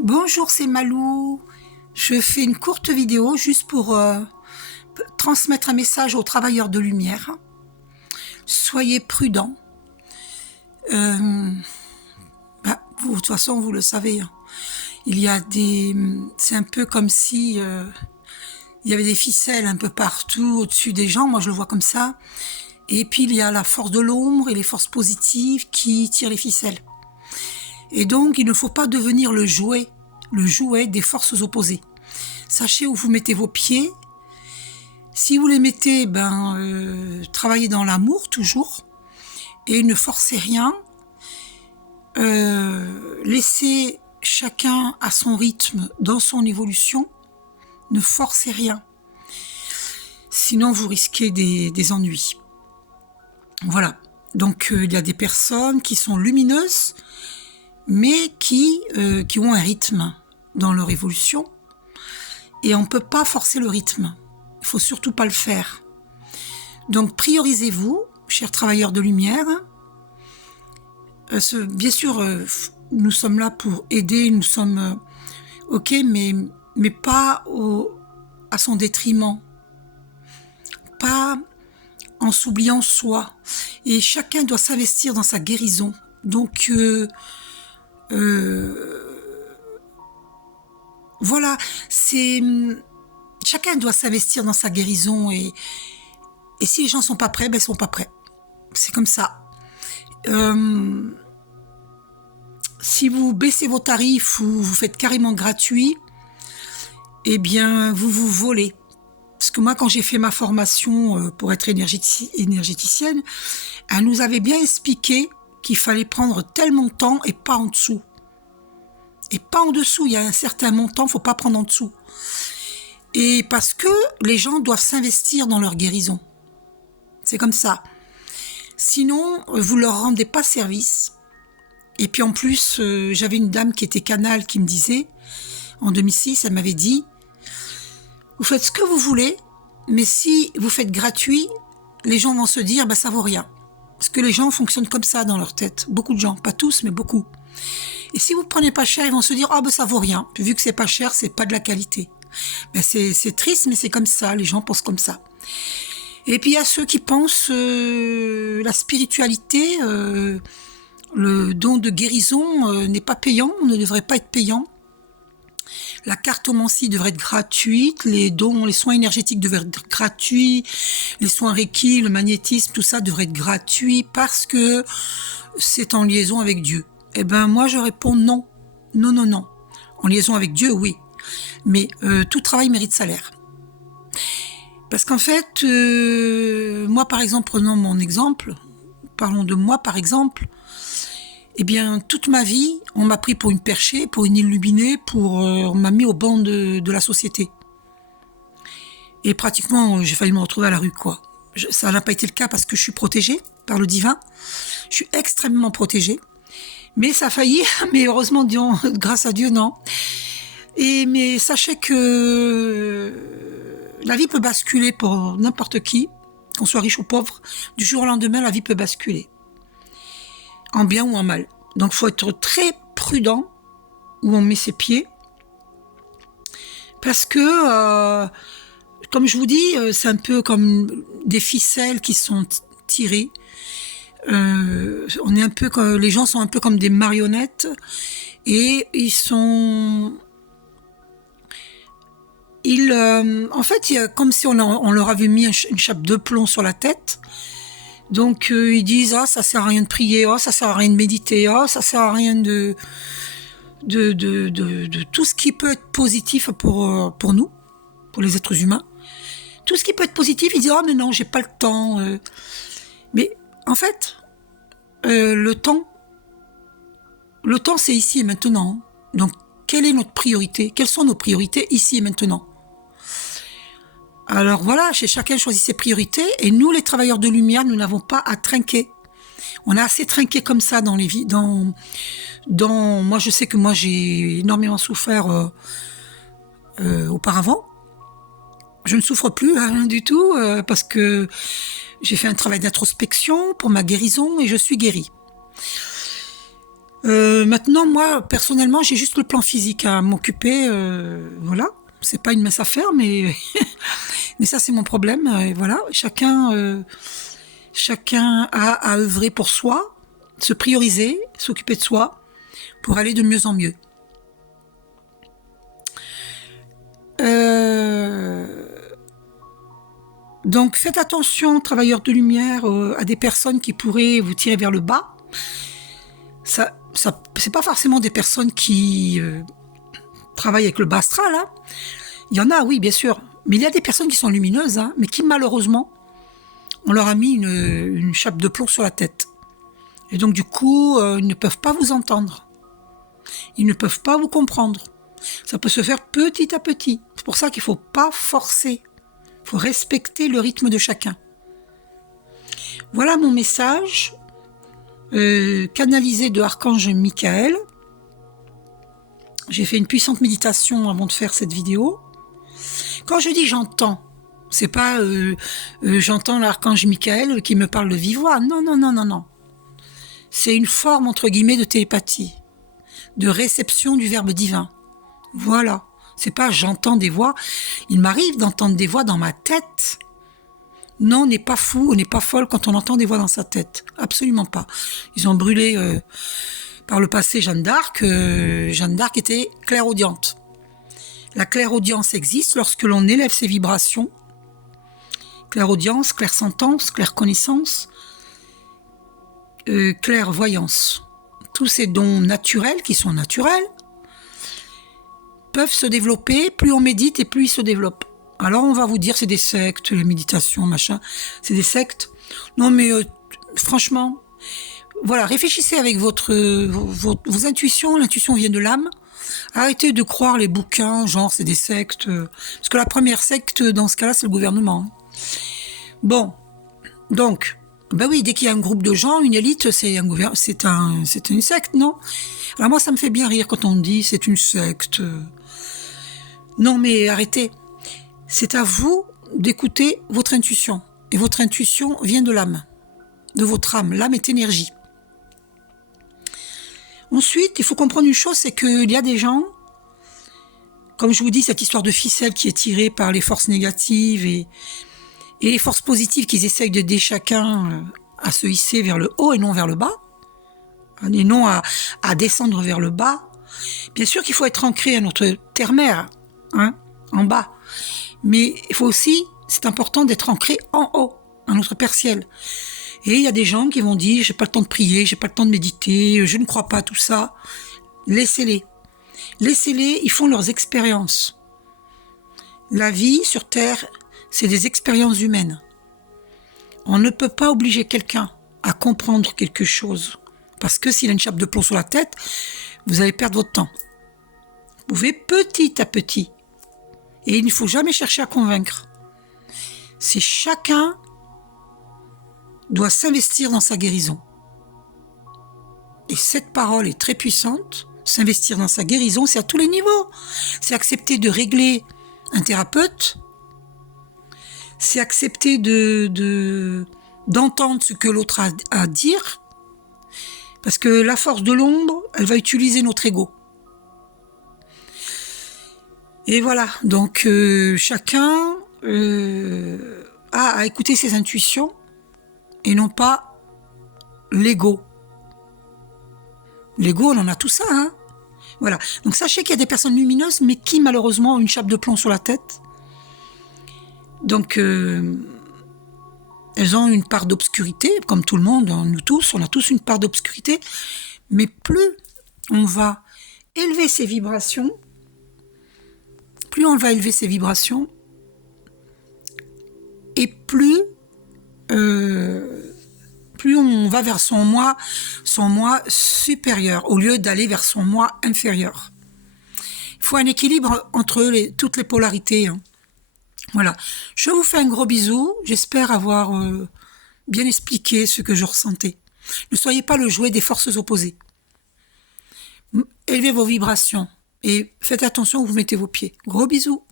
Bonjour, c'est Malou. Je fais une courte vidéo juste pour transmettre un message aux travailleurs de lumière. Soyez prudents. De toute façon, vous le savez. Il y a des, c'est un peu comme si il y avait des ficelles un peu partout au-dessus des gens. Moi, je le vois comme ça. Et puis il y a la force de l'ombre et les forces positives qui tirent les ficelles. Et donc, il ne faut pas devenir le jouet des forces opposées. Sachez où vous mettez vos pieds. Si vous les mettez, travaillez dans l'amour toujours et ne forcez rien. Laissez chacun à son rythme dans son évolution. Ne forcez rien. Sinon, vous risquez des ennuis. Voilà. Donc, il y a des personnes qui sont lumineuses, mais qui ont un rythme dans leur évolution. Et on ne peut pas forcer le rythme. Il ne faut surtout pas le faire. Donc, priorisez-vous, chers travailleurs de lumière. Bien sûr, nous sommes là pour aider, nous sommes OK, mais pas à son détriment. Pas en s'oubliant soi. Et chacun doit s'investir dans sa guérison. Donc, voilà, chacun doit s'investir dans sa guérison et si les gens sont pas prêts, ils sont pas prêts. C'est comme ça. Si vous baissez vos tarifs ou vous faites carrément gratuit, eh bien, vous vous volez. Parce que moi, quand j'ai fait ma formation pour être énergéticienne, elle nous avait bien expliqué qu'il fallait prendre tel montant et pas en dessous. Et pas en dessous, il y a un certain montant, faut pas prendre en dessous. Et parce que les gens doivent s'investir dans leur guérison. C'est comme ça. Sinon, vous leur rendez pas service. Et puis en plus, j'avais une dame qui était canal qui me disait, en 2006, elle m'avait dit, vous faites ce que vous voulez, mais si vous faites gratuit, les gens vont se dire, ça vaut rien. Parce que les gens fonctionnent comme ça dans leur tête. Beaucoup de gens, pas tous, mais beaucoup. Et si vous prenez pas cher, ils vont se dire, ça vaut rien. Vu que c'est pas cher, c'est pas de la qualité. C'est triste, mais c'est comme ça. Les gens pensent comme ça. Et puis il y a ceux qui pensent la spiritualité, le don de guérison n'est pas payant, ne devrait pas être payant. La cartomancie devrait être gratuite, les soins énergétiques devraient être gratuits, les soins Reiki, le magnétisme, tout ça devrait être gratuit parce que c'est en liaison avec Dieu. Eh ben moi je réponds non. Non, non, non. En liaison avec Dieu, oui. Mais tout travail mérite salaire. Parce qu'en fait, moi par exemple, prenons mon exemple, parlons de moi par exemple, eh bien toute ma vie, on m'a pris pour une perchée, pour une illuminée, on m'a mis au banc de la société. Et pratiquement, j'ai failli me retrouver à la rue, quoi. Ça n'a pas été le cas parce que je suis protégée par le divin. Je suis extrêmement protégée. Mais ça a failli, mais heureusement, grâce à Dieu, non. Mais sachez que la vie peut basculer pour n'importe qui, qu'on soit riche ou pauvre. Du jour au lendemain, la vie peut basculer. En bien ou en mal. Donc, il faut être très prudent où on met ses pieds. Parce que, comme je vous dis, c'est un peu comme des ficelles qui sont tirées. Les gens sont un peu comme des marionnettes et en fait, il y a comme si on leur avait mis une chape de plomb sur la tête. Donc ils disent ça sert à rien de prier, ça sert à rien de méditer, ça sert à rien de tout ce qui peut être positif pour nous, pour les êtres humains. Tout ce qui peut être positif, ils disent mais non, j'ai pas le temps. Mais en fait, le temps c'est ici et maintenant. Donc quelle est notre priorité? Quelles sont nos priorités ici et maintenant? Alors voilà, chez chacun choisit ses priorités et nous, les travailleurs de lumière, nous n'avons pas à trinquer. On a assez trinqué comme ça dans les vies. Moi, je sais que moi, j'ai énormément souffert auparavant. Je ne souffre plus rien du tout parce que j'ai fait un travail d'introspection pour ma guérison et je suis guérie. Maintenant, moi, personnellement, j'ai juste le plan physique à m'occuper. Voilà, c'est pas une mince affaire, mais mais ça, c'est mon problème. Voilà, chacun a à œuvrer pour soi, se prioriser, s'occuper de soi pour aller de mieux en mieux. Donc faites attention, travailleurs de lumière, à des personnes qui pourraient vous tirer vers le bas. Ça, c'est pas forcément des personnes qui travaillent avec le bas astral. Hein. Il y en a, oui, bien sûr. Mais il y a des personnes qui sont lumineuses, hein, mais qui malheureusement, on leur a mis une chape de plomb sur la tête. Et donc du coup, ils ne peuvent pas vous entendre. Ils ne peuvent pas vous comprendre. Ça peut se faire petit à petit. C'est pour ça qu'il ne faut pas forcer. Il faut respecter le rythme de chacun. Voilà mon message, canalisé de Archange Michael. J'ai fait une puissante méditation avant de faire cette vidéo. Quand je dis j'entends, c'est pas j'entends l'Archange Michael qui me parle de vive voix. Non, non, non, non, non. C'est une forme, entre guillemets, de télépathie, de réception du verbe divin. Voilà. C'est pas j'entends des voix. Il m'arrive d'entendre des voix dans ma tête. Non, on n'est pas fou, on n'est pas folle quand on entend des voix dans sa tête. Absolument pas. Ils ont brûlé par le passé Jeanne d'Arc. Jeanne d'Arc était clairaudiente. La clairaudience existe lorsque l'on élève ses vibrations. Clairaudience, clairsentence, clairconnaissance, clairvoyance. Tous ces dons naturels, qui sont naturels, peuvent se développer. Plus on médite et plus ils se développent. Alors on va vous dire c'est des sectes, la méditation, machin, c'est des sectes. Non mais franchement, voilà, réfléchissez avec vos intuitions, l'intuition vient de l'âme. Arrêtez de croire les bouquins, genre c'est des sectes, parce que la première secte dans ce cas-là c'est le gouvernement. Bon, donc, ben oui, dès qu'il y a un groupe de gens, une élite, c'est une secte, non? Alors moi ça me fait bien rire quand on dit c'est une secte. Non mais arrêtez. C'est à vous d'écouter votre intuition. Et votre intuition vient de l'âme, de votre âme. L'âme est énergie. Ensuite, il faut comprendre une chose, c'est qu'il y a des gens, comme je vous dis, cette histoire de ficelle qui est tirée par les forces négatives et les forces positives qui essayent d'aider chacun à se hisser vers le haut et non vers le bas, et non à descendre vers le bas. Bien sûr qu'il faut être ancré à notre terre-mère, hein, en bas. Mais il faut aussi, c'est important d'être ancré en haut, à notre Père Ciel. Et il y a des gens qui vont dire, j'ai pas le temps de prier, j'ai pas le temps de méditer, je ne crois pas à tout ça. Laissez-les. Laissez-les, ils font leurs expériences. La vie sur Terre, c'est des expériences humaines. On ne peut pas obliger quelqu'un à comprendre quelque chose. Parce que s'il a une chape de plomb sur la tête, vous allez perdre votre temps. Vous pouvez petit à petit. Et il ne faut jamais chercher à convaincre. C'est chacun doit s'investir dans sa guérison. Et cette parole est très puissante. S'investir dans sa guérison, c'est à tous les niveaux. C'est accepter de régler un thérapeute. C'est accepter d'entendre ce que l'autre a à dire. Parce que la force de l'ombre, elle va utiliser notre ego. Et voilà, donc chacun a à écouter ses intuitions et non pas l'ego. L'ego, on en a tout ça, hein. Voilà, donc sachez qu'il y a des personnes lumineuses, mais qui malheureusement ont une chape de plomb sur la tête. Donc, elles ont une part d'obscurité, comme tout le monde, nous tous, on a tous une part d'obscurité. Mais plus on va élever ses vibrations, et plus on va vers son moi supérieur, au lieu d'aller vers son moi inférieur. Il faut un équilibre entre toutes les polarités. Hein. Voilà. Je vous fais un gros bisou. J'espère avoir bien expliqué ce que je ressentais. Ne soyez pas le jouet des forces opposées. Élevez vos vibrations et faites attention où vous mettez vos pieds. Gros bisous.